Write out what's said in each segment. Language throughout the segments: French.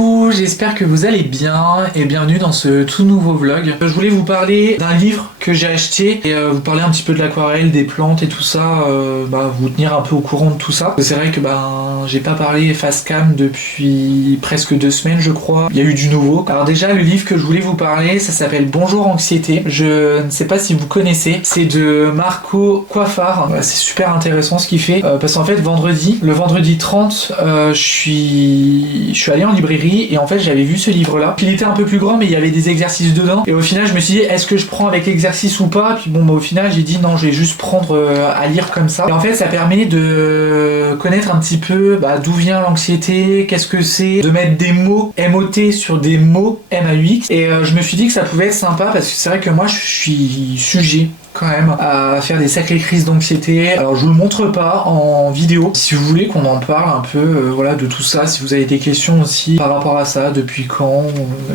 Coucou, j'espère que vous allez bien et bienvenue dans ce tout nouveau vlog. Je voulais vous parler d'un livre que j'ai acheté et vous parler un petit peu de l'aquarelle, des plantes et tout ça, vous tenir un peu au courant de tout ça. C'est vrai que j'ai pas parlé face cam depuis presque 2 semaines je crois. Il y a eu du nouveau. Alors déjà le livre que je voulais vous parler, ça s'appelle Bonjour Anxiété. Je ne sais pas si vous connaissez, c'est de Marco Coiffard. Voilà, c'est super intéressant ce qu'il fait parce qu'en fait le vendredi 30, je suis allé en librairie et en fait j'avais vu ce livre là. Il était un peu plus grand mais il y avait des exercices dedans et au final je me suis dit est-ce que je prends avec l'exercice ou pas, puis au final j'ai dit non, je vais juste prendre à lire comme ça. Et en fait ça permet de connaître un petit peu d'où vient l'anxiété, qu'est-ce que c'est, de mettre des mots MOT sur des mots MAUX et je me suis dit que ça pouvait être sympa parce que c'est vrai que moi je suis sujet quand même à faire des sacrées crises d'anxiété. Alors je vous le montre pas en vidéo. Si vous voulez qu'on en parle un peu de tout ça, si vous avez des questions aussi par rapport à ça, depuis quand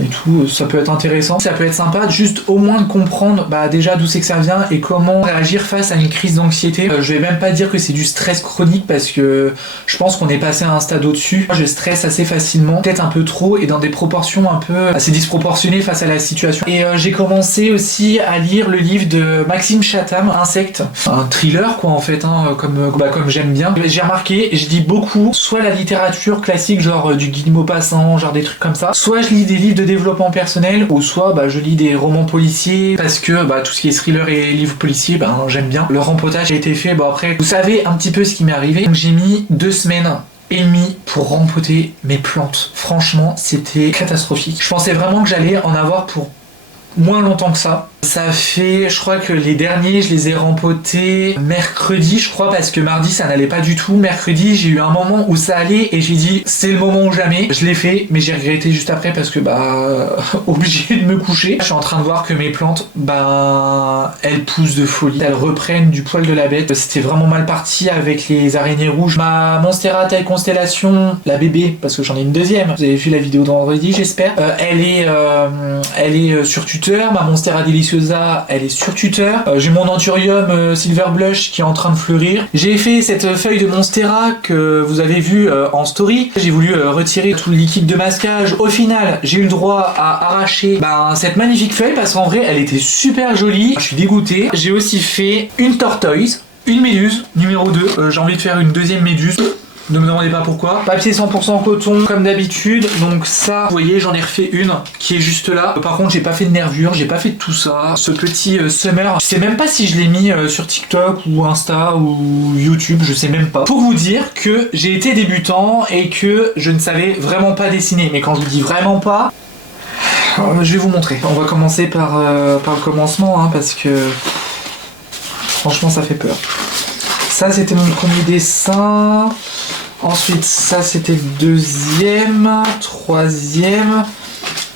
et tout, ça peut être intéressant. Ça peut être sympa juste au moins de comprendre déjà d'où c'est que ça vient et comment réagir face à une crise d'anxiété. Je vais même pas dire que c'est du stress chronique parce que je pense qu'on est passé à un stade au-dessus. Moi je stresse assez facilement, peut-être un peu trop et dans des proportions un peu assez disproportionnées face à la situation. Et j'ai commencé aussi à lire le livre de Maxime Chatham, Insectes, un thriller quoi en fait, comme j'aime bien. J'ai remarqué, je lis beaucoup, soit la littérature classique genre du Guy de Maupassant, genre des trucs comme ça, soit je lis des livres de développement personnel, ou soit je lis des romans policiers, parce que tout ce qui est thriller et livres policiers, j'aime bien. Le rempotage a été fait, après vous savez un petit peu ce qui m'est arrivé, donc j'ai mis 2 semaines et demi pour rempoter mes plantes. Franchement c'était catastrophique. Je pensais vraiment que j'allais en avoir pour moins longtemps que ça. Ça fait, je crois que les derniers, je les ai rempotés mercredi, je crois, parce que mardi ça n'allait pas du tout. Mercredi, j'ai eu un moment où ça allait et j'ai dit c'est le moment ou jamais. Je l'ai fait, mais j'ai regretté juste après parce que obligé de me coucher. Je suis en train de voir que mes plantes, elles poussent de folie. Elles reprennent du poil de la bête. C'était vraiment mal parti avec les araignées rouges. Ma Monstera taille constellation, la bébé, parce que j'en ai une deuxième. Vous avez vu la vidéo de vendredi, j'espère. Elle est sur tuteur. Ma Monstera délicieuse, elle est sur tuteur. J'ai mon Anthurium Silver Blush qui est en train de fleurir. J'ai fait cette feuille de Monstera que vous avez vu en story. J'ai voulu retirer tout le liquide de masquage. Au final, j'ai eu le droit à arracher cette magnifique feuille parce qu'en vrai, elle était super jolie. Je suis dégoûté. J'ai aussi fait une tortoise, une méduse, numéro 2. J'ai envie de faire une deuxième méduse. Ne me demandez pas pourquoi. Papier 100% coton comme d'habitude. Donc ça, vous voyez, j'en ai refait une qui est juste là. Par contre, j'ai pas fait de nervure, j'ai pas fait de tout ça. Ce petit summer, je sais même pas si je l'ai mis sur TikTok ou Insta ou YouTube, je sais même pas. Pour vous dire que j'ai été débutant et que je ne savais vraiment pas dessiner. Mais quand je vous dis vraiment pas, je vais vous montrer. On va commencer par le commencement parce que franchement ça fait peur. Ça c'était mon premier dessin. Ensuite, ça c'était le deuxième, troisième,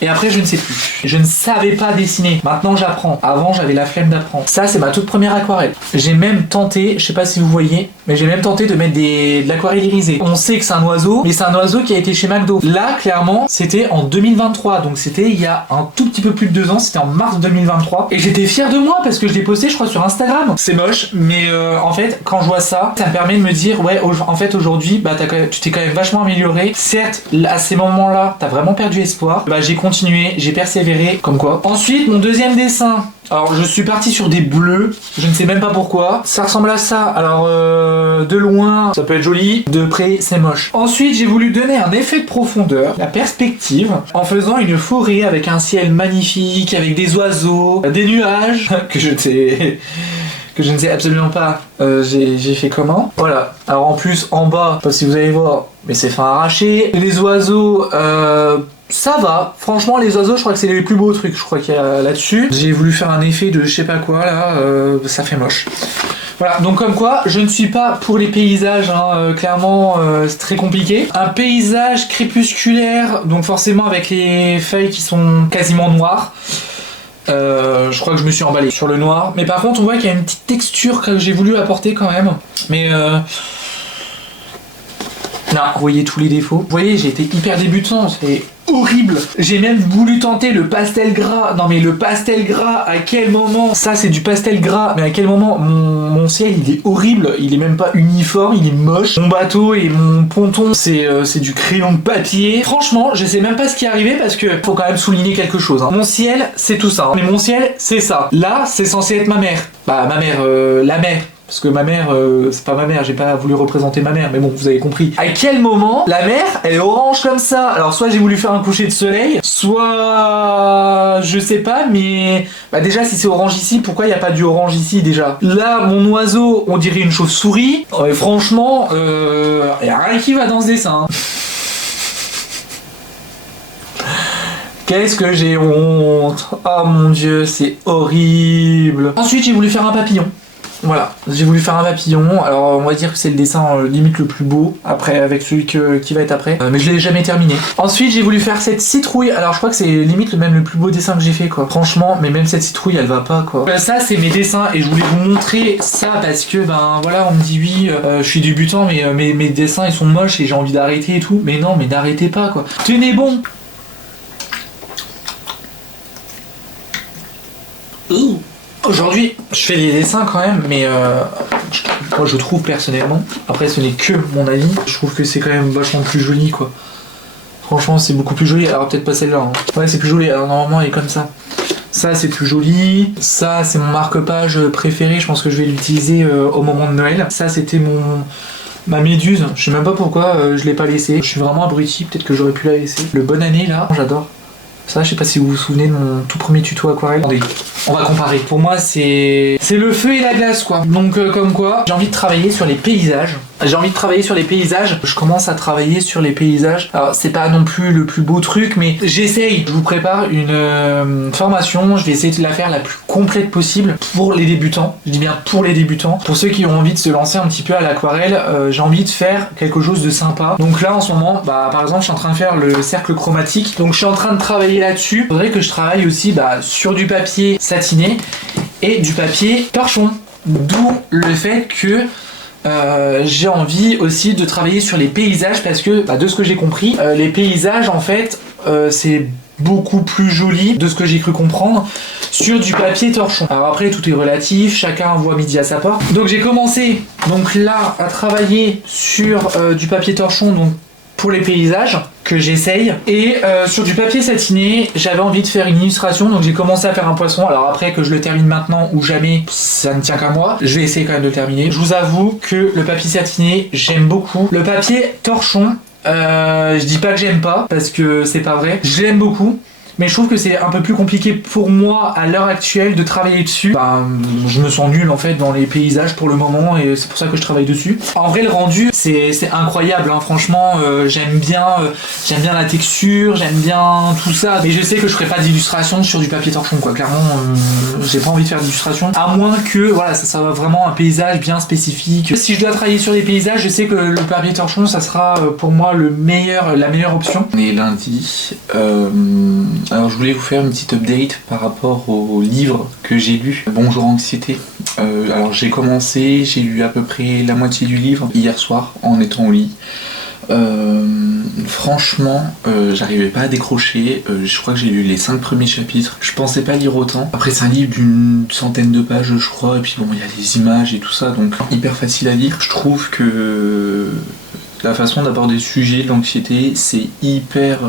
et après je ne sais plus. Je ne savais pas dessiner. Maintenant j'apprends. Avant j'avais la flemme d'apprendre. Ça c'est ma toute première aquarelle. J'ai même tenté, je sais pas si vous voyez, mais j'ai même tenté de mettre de l'aquarelle irisée. On sait que c'est un oiseau, mais c'est un oiseau qui a été chez McDo. Là clairement c'était en 2023, donc c'était il y a un tout petit peu plus de 2 ans, c'était en mars 2023. Et j'étais fier de moi parce que je l'ai posté je crois sur Instagram. C'est moche, mais en fait quand je vois ça, ça me permet de me dire ouais en fait aujourd'hui tu t'es quand même vachement amélioré. Certes à ces moments là t'as vraiment perdu espoir. J'ai continué, j'ai persévéré, comme quoi. Ensuite mon deuxième dessin. Alors je suis parti sur des bleus, je ne sais même pas pourquoi. Ça ressemble à ça, alors de loin ça peut être joli, de près c'est moche. Ensuite j'ai voulu donner un effet de profondeur, la perspective, en faisant une forêt avec un ciel magnifique, avec des oiseaux, des nuages, que je ne sais absolument pas j'ai fait comment. Voilà, alors en plus en bas, je sais pas si vous allez voir, mais c'est fin arraché. Les oiseaux, ça va, franchement les oiseaux je crois que c'est les plus beaux trucs je crois qu'il y a là-dessus. J'ai voulu faire un effet de je sais pas quoi là, ça fait moche. Voilà, donc comme quoi je ne suis pas pour les paysages, clairement c'est très compliqué. Un paysage crépusculaire, donc forcément avec les feuilles qui sont quasiment noires. Je crois que je me suis emballé sur le noir, mais par contre on voit qu'il y a une petite texture que j'ai voulu apporter quand même, mais Là, vous voyez tous les défauts. Vous voyez, j'ai été hyper débutant, c'est horrible. J'ai même voulu tenter le pastel gras. Non mais le pastel gras, à quel moment? Ça c'est du pastel gras, mais à quel moment? Mon ciel il est horrible, il est même pas uniforme, il est moche. Mon bateau et mon ponton c'est du crayon de papier. Franchement, je sais même pas ce qui est arrivé parce que faut quand même souligner quelque chose. Hein. Mon ciel c'est tout ça, hein. Mais mon ciel c'est ça. Là c'est censé être ma mère. Bah ma mère, la mère. Parce que ma mère, c'est pas ma mère, j'ai pas voulu représenter ma mère, mais bon, vous avez compris. À quel moment la mer, elle est orange comme ça? Alors soit j'ai voulu faire un coucher de soleil, soit je sais pas, mais bah déjà si c'est orange ici, pourquoi il y a pas du orange ici déjà? Là, mon oiseau, on dirait une chauve-souris. Ouais, franchement, y a rien qui va dans ce dessin. Hein. Qu'est-ce que j'ai honte. Oh mon dieu, c'est horrible. Ensuite, j'ai voulu faire un papillon. Voilà, j'ai voulu faire un papillon, alors on va dire que c'est le dessin limite le plus beau, après avec celui qui va être après, mais je l'ai jamais terminé. Ensuite j'ai voulu faire cette citrouille, alors je crois que c'est limite même le plus beau dessin que j'ai fait quoi, franchement, mais même cette citrouille elle va pas quoi. Ça c'est mes dessins et je voulais vous montrer ça parce que ben voilà on me dit oui, je suis débutant mais mes dessins ils sont moches et j'ai envie d'arrêter et tout, mais non mais n'arrêtez pas quoi, tenez bon. Aujourd'hui, je fais des dessins quand même, mais moi je trouve personnellement, après ce n'est que mon avis, je trouve que c'est quand même vachement plus joli quoi. Franchement c'est beaucoup plus joli, alors peut-être pas celle-là, hein. Ouais c'est plus joli, alors normalement elle est comme ça. Ça c'est plus joli, ça c'est mon marque-page préféré, je pense que je vais l'utiliser au moment de Noël. Ça c'était ma méduse, je sais même pas pourquoi je l'ai pas laissé. Je suis vraiment abruti, peut-être que j'aurais pu la laisser. Le bonne année là, j'adore. Ça, je sais pas si vous vous souvenez de mon tout premier tuto aquarelle. Attendez, on va comparer. Pour moi, c'est le feu et la glace, quoi. Donc, comme quoi, j'ai envie de travailler sur les paysages. J'ai envie de travailler sur les paysages. Je commence à travailler sur les paysages. Alors, c'est pas non plus le plus beau truc, mais j'essaye. Je vous prépare une formation. Je vais essayer de la faire la plus complète possible pour les débutants. Je dis bien pour les débutants. Pour ceux qui ont envie de se lancer un petit peu à l'aquarelle, j'ai envie de faire quelque chose de sympa. Donc là, en ce moment, bah, par exemple, je suis en train de faire le cercle chromatique. Donc, je suis en train de travailler là-dessus. Il faudrait que je travaille aussi sur du papier satiné et du papier torchon. D'où le fait que j'ai envie aussi de travailler sur les paysages parce que, de ce que j'ai compris, les paysages en fait, c'est beaucoup plus joli de ce que j'ai cru comprendre sur du papier torchon. Alors après tout est relatif, chacun voit midi à sa porte. Donc j'ai commencé donc là à travailler sur du papier torchon donc pour les paysages que j'essaye et sur du papier satiné j'avais envie de faire une illustration donc j'ai commencé à faire un poisson. Alors après que je le termine maintenant ou jamais ça ne tient qu'à moi, je vais essayer quand même de le terminer. Je vous avoue que le papier satiné j'aime beaucoup. Le papier torchon je dis pas que j'aime pas parce que c'est pas vrai, je l'aime beaucoup. Mais je trouve que c'est un peu plus compliqué pour moi à l'heure actuelle de travailler dessus. Je me sens nul en fait dans les paysages pour le moment et c'est pour ça que je travaille dessus. En vrai le rendu c'est incroyable hein. Franchement j'aime bien la texture, j'aime bien tout ça. Mais je sais que je ferai pas d'illustration sur du papier torchon quoi. Clairement j'ai pas envie de faire d'illustration. À moins que voilà ça soit vraiment un paysage bien spécifique. Si je dois travailler sur des paysages, je sais que le papier torchon ça sera pour moi la meilleure option. On est lundi. Alors je voulais vous faire une petite update par rapport au livre que j'ai lu, Bonjour Anxiété. Alors j'ai commencé, j'ai lu à peu près la moitié du livre hier soir en étant au lit. Franchement, j'arrivais pas à décrocher, je crois que j'ai lu les 5 premiers chapitres, je pensais pas lire autant. Après c'est un livre d'une centaine de pages je crois, et puis bon il y a des images et tout ça, donc hyper facile à lire. Je trouve que la façon d'aborder le sujet de l'anxiété c'est hyper...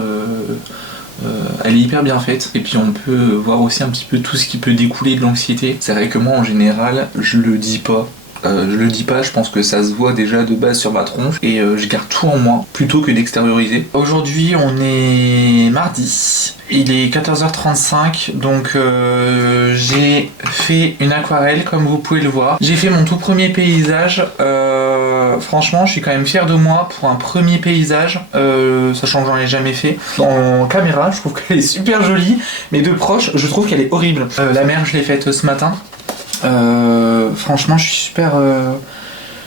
elle est hyper bien faite et puis on peut voir aussi un petit peu tout ce qui peut découler de l'anxiété. C'est vrai que moi en général je le dis pas, je pense que ça se voit déjà de base sur ma tronche et je garde tout en moi plutôt que d'extérioriser. Aujourd'hui on est mardi, il est 14h35 donc j'ai fait une aquarelle comme vous pouvez le voir. J'ai fait mon tout premier paysage, franchement je suis quand même fier de moi pour un premier paysage, sachant que j'en ai jamais fait. En caméra je trouve qu'elle est super jolie mais de proche je trouve qu'elle est horrible. La mer je l'ai faite ce matin. Franchement je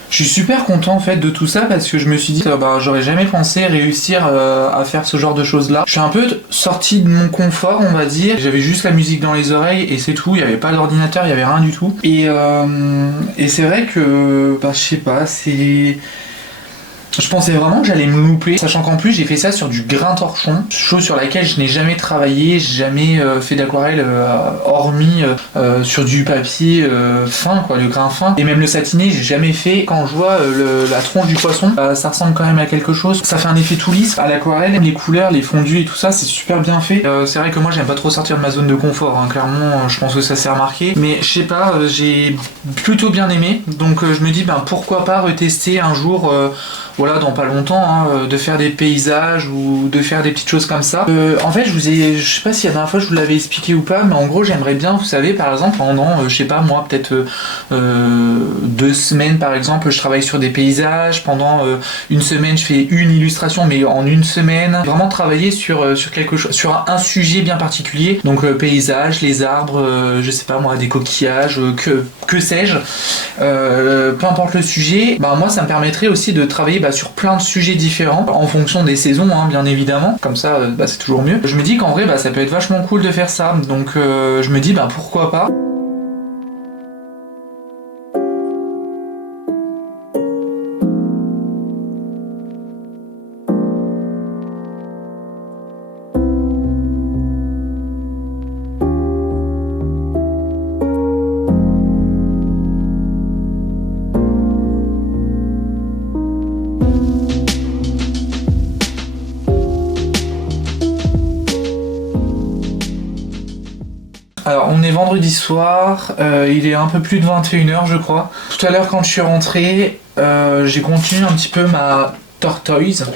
suis super content en fait de tout ça parce que je me suis dit j'aurais jamais pensé réussir à faire ce genre de choses là. Je suis un peu sorti de mon confort on va dire, j'avais juste la musique dans les oreilles et c'est tout, il n'y avait pas d'ordinateur, il n'y avait rien du tout et c'est vrai que je sais pas, Je pensais vraiment que j'allais me louper, sachant qu'en plus j'ai fait ça sur du grain torchon, chose sur laquelle je n'ai jamais travaillé, jamais fait d'aquarelle hormis sur du papier fin, quoi, le grain fin. Et même le satiné, j'ai jamais fait. Quand je vois la tronche du poisson, ça ressemble quand même à quelque chose. Ça fait un effet tout lisse. À l'aquarelle, les couleurs, les fondus et tout ça, c'est super bien fait. C'est vrai que moi j'aime pas trop sortir de ma zone de confort, hein. Clairement, je pense que ça s'est remarqué. Mais je sais pas, j'ai plutôt bien aimé. Donc je me dis, pourquoi pas retester un jour. Voilà, dans pas longtemps, hein, de faire des paysages ou de faire des petites choses comme ça. En fait, je sais pas si la dernière fois je vous l'avais expliqué ou pas, mais en gros, j'aimerais bien, vous savez, par exemple, pendant, je sais pas, moi, peut-être 2 semaines, par exemple, je travaille sur des paysages. Pendant une semaine, je fais une illustration, mais en une semaine, vraiment travailler sur quelque chose, sur un sujet bien particulier. Donc, paysage, les arbres, je sais pas, moi, des coquillages, que sais-je. Peu importe le sujet, moi, ça me permettrait aussi de travailler sur plein de sujets différents en fonction des saisons, hein, bien évidemment, comme ça c'est toujours mieux. Je me dis qu'en vrai ça peut être vachement cool de faire ça, donc je me dis pourquoi pas. Alors on est vendredi soir, il est un peu plus de 21h je crois. Tout à l'heure quand je suis rentré, j'ai continué un petit peu ma tortoise.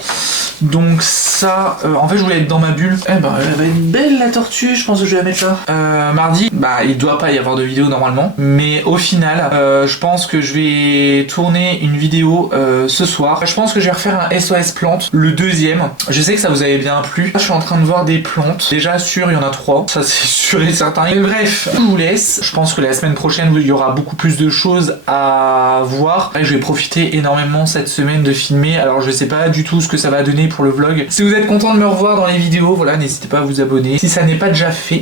Donc ça, en fait je voulais être dans ma bulle. Elle va être belle la tortue, je pense que je vais la mettre là. Mardi, il doit pas y avoir de vidéo normalement. Mais au final, je pense que je vais tourner une vidéo ce soir. Je pense que je vais refaire un SOS plante, le deuxième. Je sais que ça vous avait bien plu. Je suis en train de voir des plantes. Déjà sûr, il y en a 3. Ça c'est sûr et certain. Mais bref, je vous laisse. Je pense que la semaine prochaine, il y aura beaucoup plus de choses à voir. Je vais profiter énormément cette semaine de filmer. Alors je sais pas du tout ce que ça va donner pour le vlog. Si vous êtes content de me revoir dans les vidéos, voilà, n'hésitez pas à vous abonner si ça n'est pas déjà fait.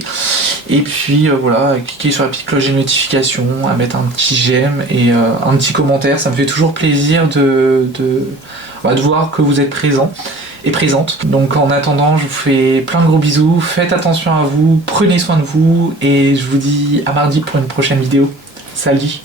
Et puis voilà, cliquez sur la petite cloche de notification, à mettre un petit j'aime et un petit commentaire. Ça me fait toujours plaisir de voir que vous êtes présents et présente. Donc en attendant, je vous fais plein de gros bisous. Faites attention à vous, prenez soin de vous et je vous dis à mardi pour une prochaine vidéo. Salut!